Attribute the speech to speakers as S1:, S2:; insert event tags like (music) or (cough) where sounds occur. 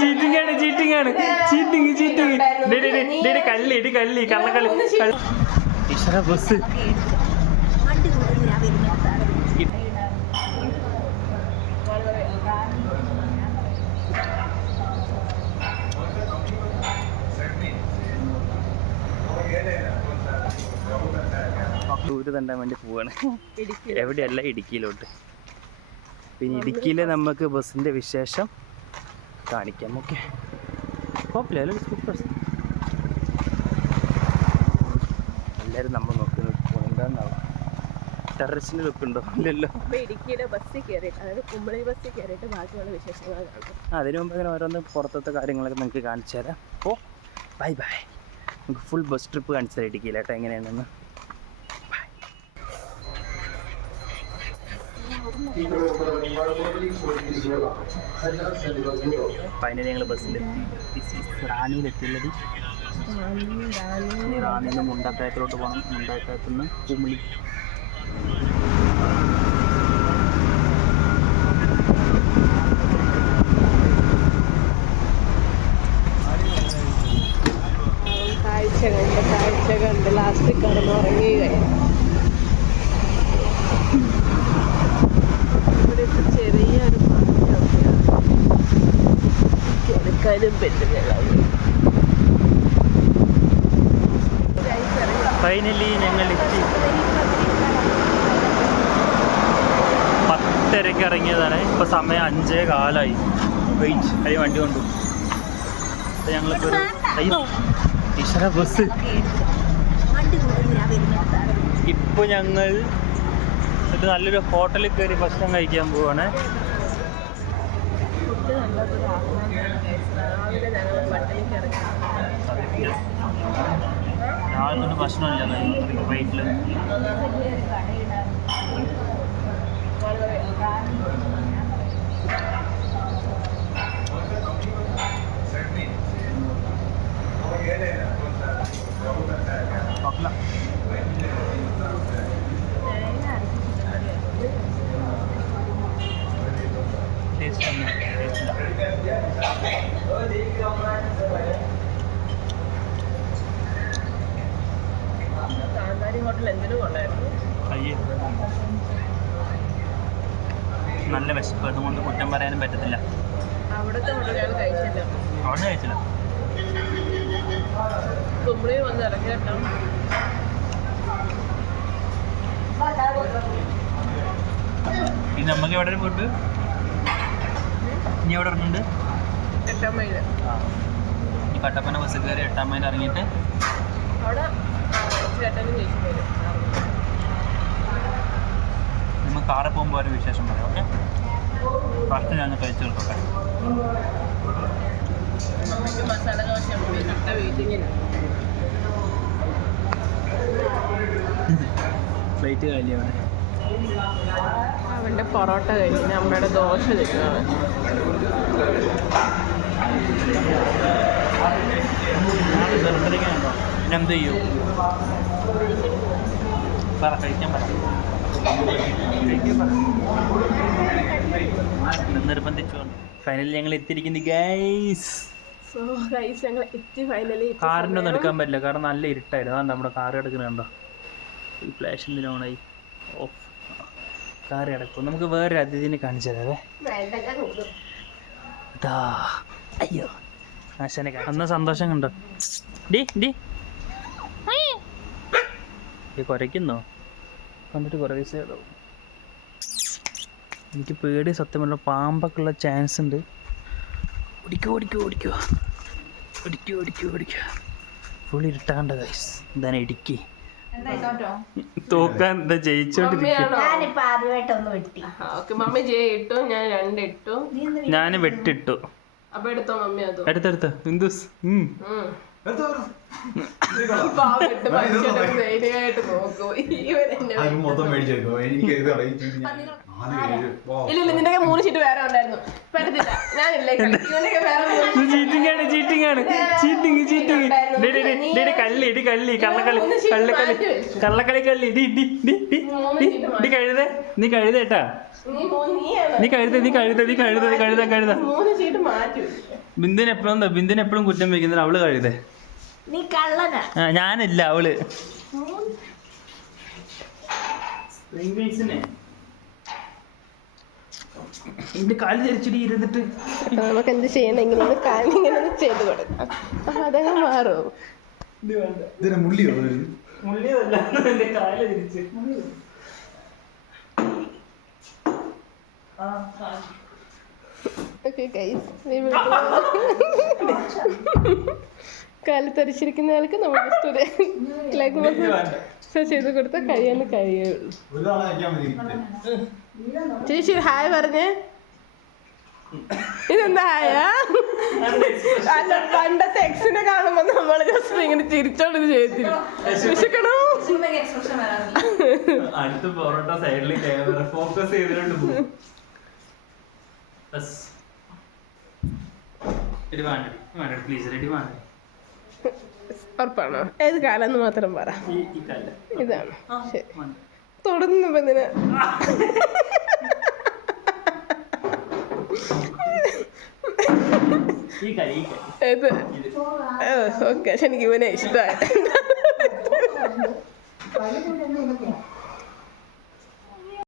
S1: Cheating ആണ് cheating ആണ്. Cheating cheating കള്ളി ഇടി കള്ളി കള്ളക്കളി ഈശ്വര ബസ്. ദൂരെ തണ്ടാൻ വേണ്ടി പോവാണ്. എവിടെയല്ല ഇടുക്കിയിലോട്ട്. പിന്നെ ഇടുക്കിയിൽ നമുക്ക് ബസ്സിന്റെ വിശേഷം കാണിക്കാം ഓക്കെ കുഴപ്പമില്ല സൂപ്പർ എല്ലാവരും നമ്മൾ നോക്കുന്നത് എന്താന്നാവും? ടെറസിന് ലുക്ക് ഉണ്ടോ? ഇല്ലല്ലോ.
S2: അപ്പൊ ഇടുക്കിയുടെ ബസ്സിൽ കയറിയിട്ട് അതായത് കുമ്പളി ബസ്സിൽ കയറിയിട്ട് ബാക്കിയുള്ള വിശേഷങ്ങൾ
S1: അതിനു മുമ്പ് അങ്ങനെ ഓരോന്ന് പുറത്തത്തെ കാര്യങ്ങളൊക്കെ നിങ്ങൾക്ക് കാണിച്ചു തരാം. ഓ ബൈ ബൈ നമുക്ക് ഫുൾ ബസ് ട്രിപ്പ് കാണിച്ചു തരാം ഇടുക്കിയിലേട്ടാ എങ്ങനെയാണെന്ന്. ഫൈനലി ഞങ്ങൾ ബസ്സിലെത്തി റാന്നിയിലെത്തിയുള്ളത്. ഇനി റാന്നിയിൽ നിന്ന് മുണ്ടാക്കയത്തിലോട്ട് പോകണം മുണ്ടാക്കയത്തു നിന്ന് കുമിളി.
S2: പറ്റുന്നില്ല
S1: ഫൈനലി ഞങ്ങൾ എത്തി. പത്തരക്ക് ഇറങ്ങിയതാണ്. ഇപ്പൊ സമയം അഞ്ചേ കാലായി. വെയിറ്റ് അതിന് വണ്ടി കൊണ്ടു. അപ്പോൾ ഞങ്ങളിപ്പോ ഒരു അയ്യോ. ഈശ്വര ബസ്. ഇപ്പൊ ഞങ്ങൾ ഒരു നല്ലൊരു ഹോട്ടലിൽ കയറി ഭക്ഷണം കഴിക്കാൻ പോവാണ്.
S2: രാവിലെ
S1: ഭക്ഷണമില്ല റേറ്റിൽ നല്ല വിശപ്പ്. അതുകൊണ്ട് കുറ്റം പറയാനും പറ്റത്തില്ല.
S2: അവിടുത്തെ കഴിച്ചില്ല.
S1: അവിടെ കഴിച്ചില്ല.
S2: കുമ്പളി വന്ന് ഇറങ്ങിയിട്ടാ
S1: ഇനി നമുക്ക് എവിടെ പോയിട്ട് ഇനി എവിടെ ഇറങ്ങുന്നുണ്ട്?
S2: എട്ടാം മൈൽ.
S1: ഈ കട്ടപ്പന ബസ്സിൽ കയറി എട്ടാം മൈൽ ഇറങ്ങിയിട്ട്?
S2: അവിടെ
S1: നിങ്ങൾ കാറിൽ പോകുമ്പോൾ ഒരു വിശേഷം പറയാം ഓക്കെ? ഫസ്റ്റ് ഞാൻ കഴിച്ചു
S2: കൊടുക്കട്ടെ. മസാല ദോശ കട്ട വെയിറ്റിങ്ങിന്
S1: ഫ്ലൈറ്റ് (laughs) കാലിയാണ്
S2: അവന്റെ പൊറോട്ട കഴിഞ്ഞ് അമ്മയുടെ ദോശ
S1: പിന്നെ എന്ത് ചെയ്യും പറ കഴിക്കാൻ പറ. ഫൈനലി ഞങ്ങൾ എത്തിയിരിക്കുന്നു ഗൈസ്
S2: സോ ഗൈസ് ഞങ്ങൾ എത്തി ഫൈനലി
S1: കാറിന്റെ ഒന്നും എടുക്കാൻ പറ്റില്ല. കാരണം നല്ല ഇരുട്ടായിരുന്നു. അതാണ് നമ്മുടെ കാർ എടുക്കുന്നുണ്ടോ ഈ ഫ്ലാഷ് ഓണായി ഓഫ് കാർ കിടക്കും നമുക്ക് വേറൊരു അതിഥിനെ കാണിച്ചു തരാവേ ഇതാ അയ്യോ ആശാനെ അന്ന് സന്തോഷം കണ്ടോ? ഡി ഡി. ഈ കുരയ്ക്കുന്നോ? കണ്ടിട്ട് കുറേ ദിവസം എനിക്ക് പേടി സത്യം പറഞ്ഞ പാമ്പൊക്കെ ഉള്ള ചാൻസ് ഉണ്ട്. ഓടിക്കോ ഓടിക്കോ ഓടിക്കോ. ഓടിക്കോ ഓടിക്കോ ഓടിക്കോ. ഫുൾ ഇരുട്ടാണ്ട ഗൈസ് എന്താണ് ഇടുക്കി. തോക്കാൻ എന്താ ജയിച്ചോണ്ടിരിക്കും.
S2: മമ്മിയാണോ?
S3: ഞാനിപ്പോ ആദ്യമായിട്ടൊന്ന് വെട്ടി.
S2: ഓക്കെ മമ്മി ജെ ഇട്ടു ഞാൻ രണ്ട് ഇട്ടു
S1: ഞാൻ വെട്ടിട്ടു.
S2: അപ്പൊ എടുത്തോ മമ്മി അതും?
S1: അടുത്തടുത്ത് ഹിന്ദുസ്.
S2: ഇല്ല നിന്റെ മൂന്ന് ഷീറ്റ് വേറെ ഉണ്ടായിരുന്നു. പറ്റത്തില്ല ഞാനില്ലേ?
S1: ചീറ്റിംഗ് ആണ് ചീറ്റിംഗ് ആണ്. ചീറ്റിംഗ് ചീറ്റിംഗ് ഡേ കള്ളി ഇടി കള്ളി കള്ളക്കളി കള്ളക്കളി കള്ളക്കളി കള്ളി ഇടി ഇടി ഇടി ഇടി ഇടി ഇടി കഴുതേ നീ കഴുതേട്ടാ
S2: നീ മൂന്ന് നീയാണ്
S1: നീ കഴുത നീ കഴുത നീ കഴുത കഴുത കഴുത. ബിന്ദുവിന് എപ്പോഴും ബിന്ദുവിന് എപ്പോഴും കുറ്റം വയ്ക്കുന്നത് അവൾ കഴുതേ.
S3: നീ കള്ളനാ.
S1: ആ ഞാനില്ല അവൾ. എന്റെ കാൽ ധരിച്ചിട്ട് ഇരുന്നിട്ട്.
S2: നമുക്ക് എന്ത് ചെയ്യണം? ഇങ്ങനെ ഒന്ന് കാലിങ്ങനെ ഇങ്ങനെ ഒന്ന് ചെയ്ത് കൊടുക്കാം. അതങ്ങ് മാറും.
S4: ഇതിനെ മുള്ളിയോ
S1: മുള്ളിയതല്ല. എന്റെ കാൽ തിരിച്ച്.
S2: ഓക്കെ ഗൈസ് കാൽ തെറിച്ചിരിക്കുന്ന ആൾക്ക് നമ്മൾ ജസ്റ്റ് ഒരു ലെഗ് മസാജ് ചെയ്ത് കൊടുത്താൽ കഴിയാൻ കഴിയുള്ളൂ. ചേച്ചി ഹായ് പറഞ്ഞേ. ഇതെന്താ ഹായാ? അല്ല പണ്ടത്തെ എക്സിനെ കാണുമ്പോ നമ്മൾ ജസ്റ്റ് ഇങ്ങനെ ചിരിച്ചോണ്ട് ചെയ്തില്ല വിശക്കണോ?
S1: അടുത്ത പൊറോട്ട സൈഡിൽ ക്യാമറ ഫോക്കസ് ചെയ്തിട്ടുണ്ട് പോകും റെഡി വേണ്ട. വേണ്ട പ്ലീസ് റെഡി വേണ്ട.
S2: ഉറപ്പാണോ? ഏത് കാലം മാത്രം പറ. ഇതാണ്. ശരി. തൊടുന്നു ഇതിന് (laughs)
S1: ഈ കല്ല് ഈ കല്ല്
S2: ഇത് ഓക്കെ. പക്ഷെ എനിക്ക് ഇവനെ ഇഷ്ടമായി